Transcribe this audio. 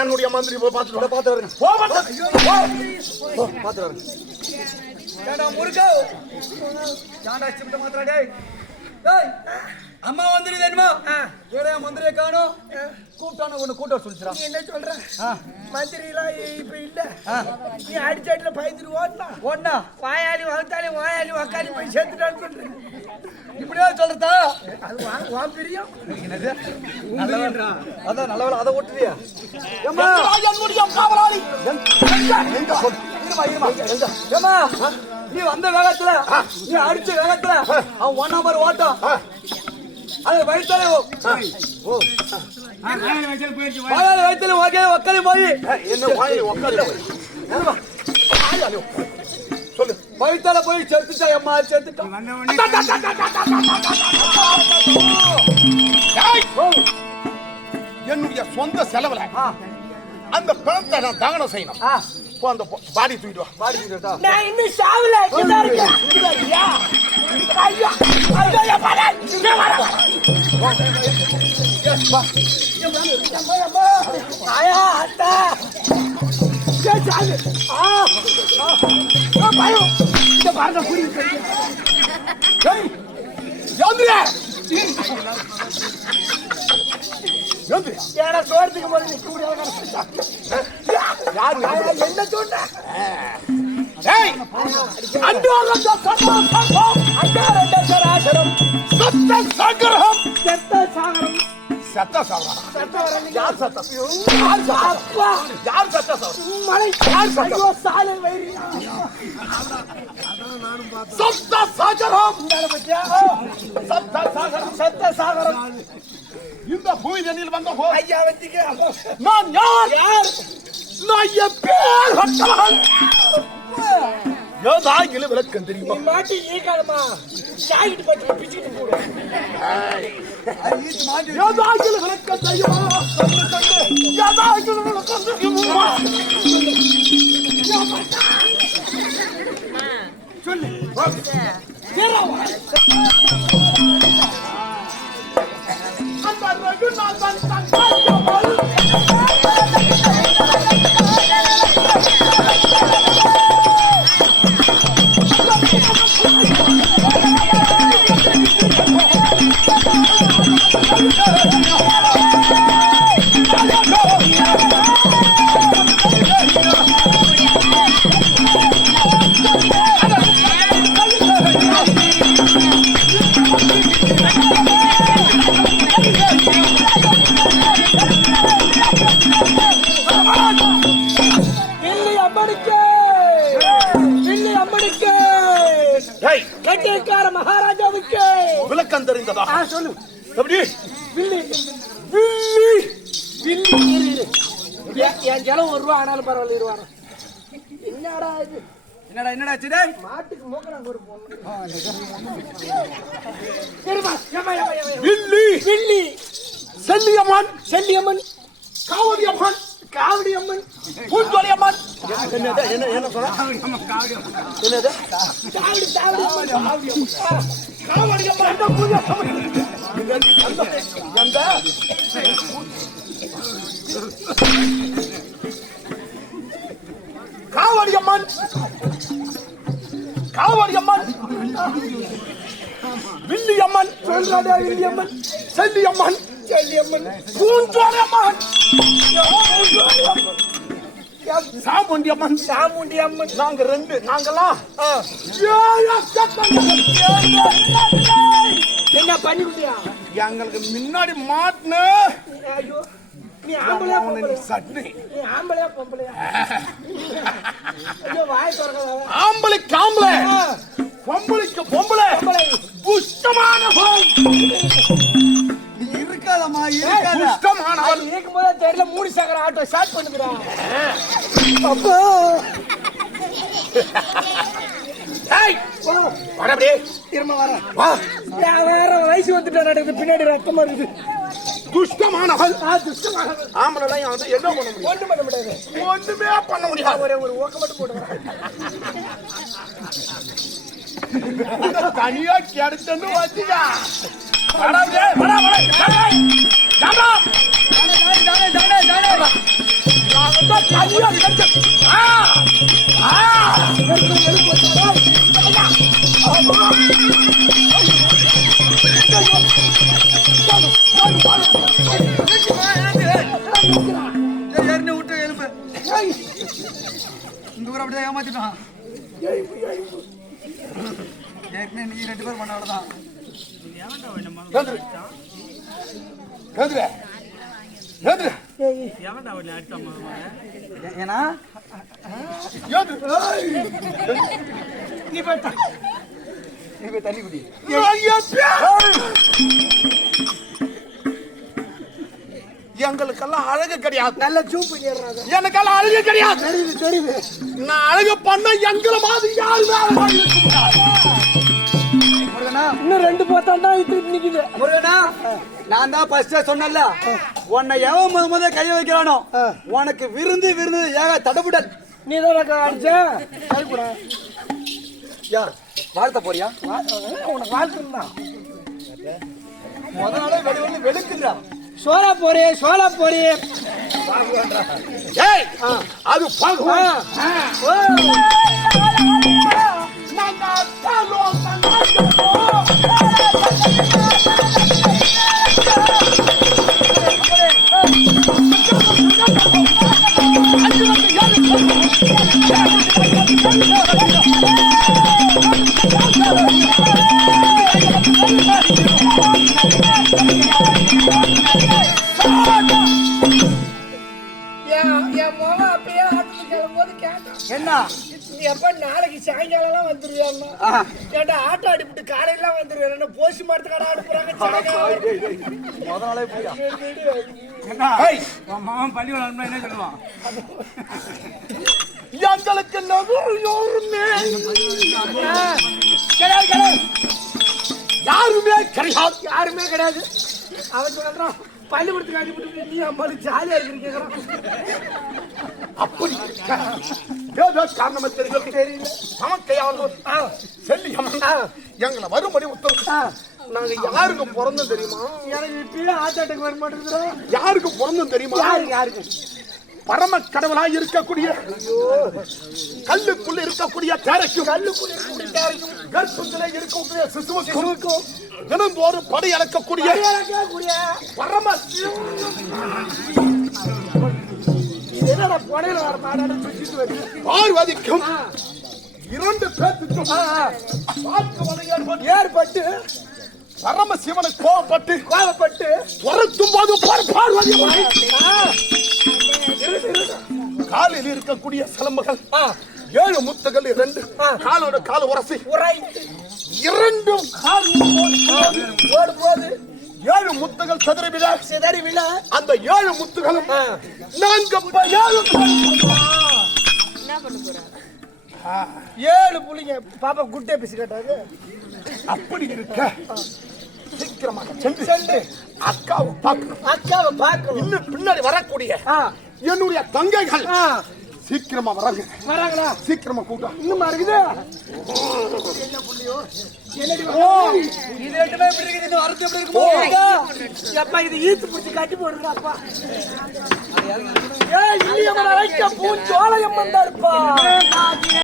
என்னுடைய மந்திரி அம்மா மந்திரி தெரியுமா? மந்திரியை காணும் கூப்பிட்டான ஒண்ணு கூட்ட சொல்லிச்சுரா. என்ன சொல்ற? மந்திரி எல்லாம் இப்ப இல்ல. நீ அடிச்சாட்டுல பயந்துட்டு ஓடனா வாயாளி வளர்த்தாலே வாயாளி வக்காளி போய் சேர்த்துட்டான்னு சொல்றேன். இப்படியே சொல்றதா? அது வாங்க தெரியும். அதான் நல்ல அதை ஓட்டுறியா? நீ வந்த வேகத்துல நீ அடிச்ச வேகத்துல அவன் ஒன் நம்பர் ஓட்டம் அது வயிற்றாலே வயிற்றுல ஒக்காலி போய் சொல்லு வயிற்றால போய் செத்துட்டா அம்மா செத்துட்டான். என்னுடைய சொந்த செலவுல அந்த பணத்தை நான் தகனம் செய்யணும். அந்த பாடி தூக்கிட்டு வா. பாடி தூக்கிட்டா நான் இன்னும் சாவல. சோறதுக்கு போது நிக்க முடியாது. என்ன சொன்ன? இந்த பூமி தண்ணியில் வந்த ஐயா வச்சுக்க. நான் யார்? நான் என் பேர் ஏதாகில விளக்கம் தெரியுமா? நீ மாட்டி ஈக்காதமா சாகிட்டு போய் பிச்சுட்டு போடு. ஏதாகில விளக்கம் தெரியுமா? ஏதாகில விளக்கம் தெரியுமா? சொல்லு. மகாராஜாவுக்கு விளக்கம் தெரிந்ததா? சொல்லு. எப்படி? என் ஜலம் ₹1 ஆனாலும் பரவாயில்ல. ₹1 என்னடா இது? என்னடா மாட்டுக்கு மூக்கணம் ஒரு வில்லி செல்லியம்மன் காவடி அம்மன் பூஞ்சோலி அம்மன். என்ன சொல்ற? என்னது? காவடி அம்மன் சொல்றாடா வில்லியம்மன், செல்லியம்மன், செல்லியம்மன், பூஞ்சோலையம்மன், எம் சாமுண்டி அம்மன். சாமுண்டி அம்மன். நாங்க ரெண்டு, நாங்கெல்லாம் என்ன பண்ணிக்கிட்டியா? எங்களுக்கு முன்னாடி மாட்டின ஐயோ, நீ ஆம்பளையா பொம்பளையா? சட்னி. நீ ஆம்பளையா பொம்பளையா? ஐயோ, வாய் திறக்காத. ஆம்பளைக்கு ஆம்பளை, பொம்பளைக்கு பொம்பளை, புஷ்டமான இருக்காதம்மா, இருக்காத. புஷ்டமானவன். இருக்கும்போதே தெரியல, 3 சக்கர ஆட்டோ ஸ்டார்ட் பண்ணுகிறான். அப்பா வரப்படி திரும்ப வரேன். வா. வேற வயசு வந்துட்டான், பின்னாடி ரத்தமா இருக்குது. துஷ்டமானவள். துஷ்டமானவள். ஆம்பளை என்ன பண்ண முடியும்? ஒண்ணும் பண்ண முடியாது. ஒண்ணுமே பண்ண முடியாது. ஒரு ஓக்க மட்டும் போடுவேன். தனியா கிடைச்சன்னு வச்சுக்கா. ஏறின விட்டு எழுப்பு. இந்த ஊரை அப்படிதான் ஏமாத்திட்டான். ஏற்கனவே நீ 2 பேர் பண்ணாலதான். ஏன்னா நீ போய்ட்டா. நீ போய் தண்ணி குடி. எங்களுக்கெல்லாம் அழகு கிடையாது. நல்ல ஜூம் பண்ணிடுறாங்க. எனக்கெல்லாம் அழகு கிடையாது. தெரியுது தெரியுது. நான் அழகு பண்ண எங்களை மாதிரி யாருமே இன்னும் 2 போத்தாண்டா இது நிக்குது. முருகனா, நான் தான் ஃபர்ஸ்டே சொன்னேன்ல, உன்னை எவன் முத கைய வைக்கிறானோ உனக்கு விருந்து விருந்து ஏக தடபுடல். நீ தான் அடிச்ச கை கூட. யா வாழ்த்த போறியா? உனக்கு வாழ்த்துதான். முத நாளே வெளி வந்து வெளுக்குறா. சோலா போறே சோலா போறே. ஏய், அது பகவான். என்ன எப்ப நாளைக்கு சாயங்காலம் வந்துருவியா? ஏன்டா ஆட்டோ அடிப்பிட்டு காலையில வந்துருவேன். போஸ்ட் மார்ட்டு கடை அனுப்புறாங்க. முத நாளே போயா? மாமன் பள்ளிக்கூடம் என்ன சொல்லுவான்? எங்களுக்கு யாருமே கிடையாது. யாருமே கிடையாது. அவன் சொல்றான் பள்ளிக்கூடத்துக்கு அனுப்பிட்டு நீ அம்மாது ஜாலியா இருக்கிறீங்க. அப்படி ஏதோ காரணமா தெரியல. எங்களை வரும்படி உத்தரவு. நாங்க யாருக்கு பிறந்தோம் தெரியுமா? எனக்கு இப்பயே ஆட்டாட்டுக்கு வர மாட்டேங்குது. யாருக்கு பிறந்தோம் தெரியுமா? யாருக்கு? பரம கடவுளாய் இருக்கக்கூடிய கல்லுக்குள்ள இருக்கக்கூடிய தேரைக்கும், கல்லுக்குள்ள இருக்கக்கூடிய தேரைக்கும், கர்ப்பத்திலே இருக்கக்கூடிய சிசுவுக்கும் தினந்தோறும் படை அளக்கக்கூடிய பரம பார்வதிக்கும் 2 பேருக்கும் ஏற்பட்டு பரமசிவனை கோபப்பட்டு துரத்தும் போது பார்வதி காலில் இருக்கக்கூடிய சிலம்புகள் 7 முத்துகள் 2 காலோட கால உரசி 2 போது 7 முத்துகள் சிதறி விழ அந்த 7 முத்துகளும் 7 புள்ளிங்க. பாப்பா குட்டே பேசி கேட்டாரு. அப்படி இருக்க சீக்கிரமாக சென்று அக்காவை பார்க்கணும். இன்னும் பின்னாடி வரக்கூடிய என்னுடைய தங்கைகள் சீக்கிரமா வராங்களா? சீக்கிரமா கூட்டம் இன்னும் இருக்குது. என்ன புள்ளியோ இது 2 பேர் இப்படி இருக்குது. அறுத்து எப்படி இருக்குமோ? எப்பா இது ஈத்து பிடிச்சி கட்டி போடுறாப்பா. ஏய் இல்லையம்மா, பூஞ்சோலையம்மன் தான் இருப்பா.